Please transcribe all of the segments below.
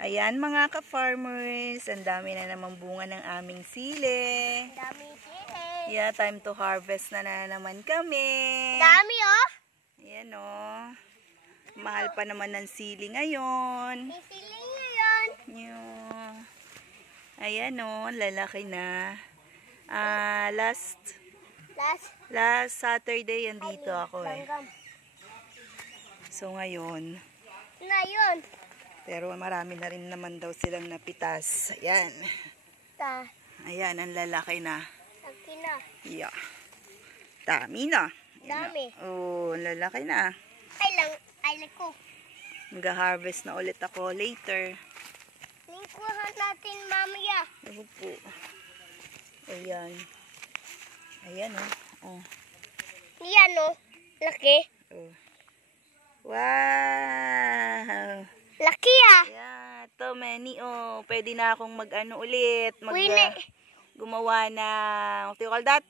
Ayan mga ka-farmers, ang dami na naman bunga ng aming sili. Dami sili. Yeah, time to harvest na naman kami. Dami oh. Ayan oh. Mahal pa naman ng sili ngayon. May sili ngayon. Yeah. Ayan oh, lalaki na. Last Saturday yan dito ako eh. So ngayon. Pero marami na rin naman daw silang napitas. Ayan. Ayan, ang lalaki na. Laki na. Yeah. Dami na. Dami. Oh, ang lalaki na. Ay lang ko. Mag-harvest na ulit ako later. Lingkuhan natin mamaya. Ako po. Ayan. Ayan oh. Oh. Yan oh. Laki. Oh. Wow. Laki ah. Yeah, to many oh. Pwede na akong mag-ano ulit. Gumawa ng, what do you call that?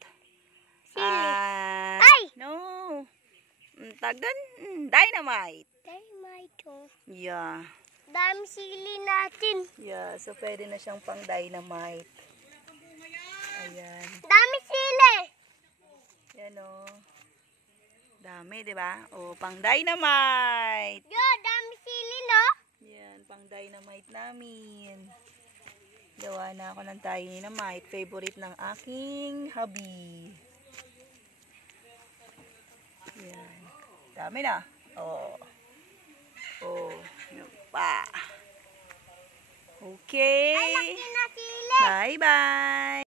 Sili. Ay! No. Tagdan, dynamite. Dynamite oh. Yeah. Dami sili natin. Yeah, so pwede na siyang pang dynamite. Ayan. Dami sili. Yan oh. Dami, di ba? Oh, pang dynamite. Yo, dami sili no? Yan, pang dynamite namin. Gawa na ako ng dynamite. Favorite ng aking hubby. Yan. Dami na. Oh. Oh. Yun pa. Okay. Ay, laki na sili. Bye-bye.